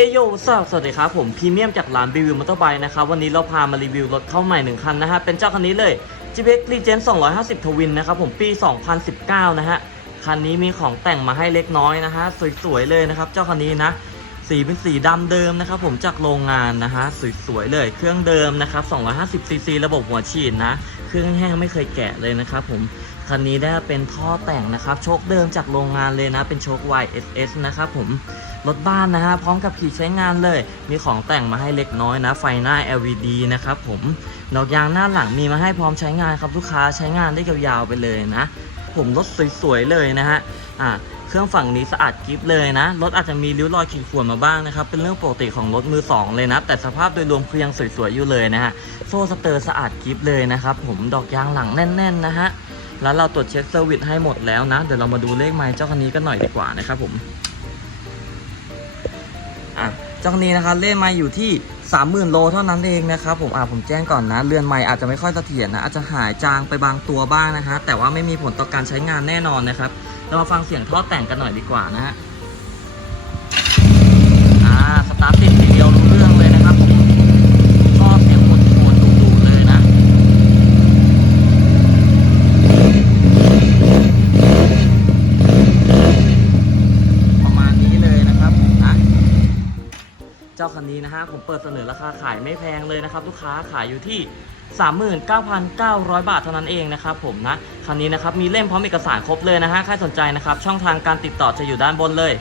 เอโยสวัสดีครับผมพรีเมียมจากร้านรีวิวมอเตอร์ไบค์นะครับวันนี้เราพามารีวิวรถเข้าใหม่หนึ่งคันนะฮะเป็นเจ้าคันนี้เลย g b x Legend 250 Twin นะครับผมปี 2019 นะฮะคันนี้มีของแต่งมาให้เล็กน้อยนะฮะสวยๆเลยนะครับเจ้าคันนี้นะสีเป็นสีดำเดิมนะครับผมจากโรงงานนะฮะสวยๆเลยเครื่องเดิมนะครับ250 cc ระบบหัวฉีดนะ เครื่องแห้งไม่เคยแกะเลยนะครับผมคันนี้ได้เป็นท่อแต่งนะครับ โชคเดิมจากโรงงานเลยนะ เป็นโชค YSS นะครับผมรถบ้านนะฮะพร้อมกับขี่ใช้งานเลย มีของแต่งมาให้เล็กน้อยนะ ไฟหน้า LED นะครับผมดอกยางหน้าหลังมีมาให้พร้อมใช้งานครับลูกค้าใช้งานได้ยาวๆไปเลยนะ ผมรถสวยๆเลยนะฮะอ่าเครื่องฝั่งนี้สะอาดกริฟเลยนะ รถอาจจะมีริ้วรอยขีดข่วนมาบ้างนะครับ เป็นเรื่องปกติของรถมือสองเลยนะ แต่สภาพโดยรวมคือยังสวยๆอยู่เลยนะฮะ โซ่สเตอร์สะอาดกริฟเลยนะครับ ผมดอกยางหลังแน่นๆนะฮะ แล้วเราตรวจเช็คเซอร์วิสให้หมดแล้วนะ เดี๋ยวเรามาดูเลขไมล์เจ้าคันนี้กันหน่อยดีกว่านะครับผม อะ เจ้าคันนี้นะครับเลขไมล์อยู่ที่ 30,000โลเท่านั้นเองนะครับผมอ่าผมแจ้งก่อนนะเรือนใหม่อาจจะไม่ค่อยเสถียรนะอาจจะหายจางไปบางตัวบ้างนะฮะแต่ว่าไม่มีผลต่อการใช้งานแน่นอนนะครับเรามาฟังเสียงท่อแต่งกันหน่อยดีกว่านะฮะ อ่า สตาร์ทติดทีเดียวรู้เรื่องเลยนะครับผมท่อเสียงโหดโหดดุๆเลยนะ ประมาณนี้เลยนะครับผมนะ เจ้าคันนี้นะฮะผมเปิดเสนอราคาขายไม่แพงเลยนะครับ ลูกค้าขายอยู่ที่ 39,900 บาทเท่านั้นเองนะครับผมนะคันนี้นะครับมีเล่มพร้อมเอกสารครบเลยนะฮะใครสนใจนะครับช่องทางการติดต่อจะอยู่ด้านบนเลย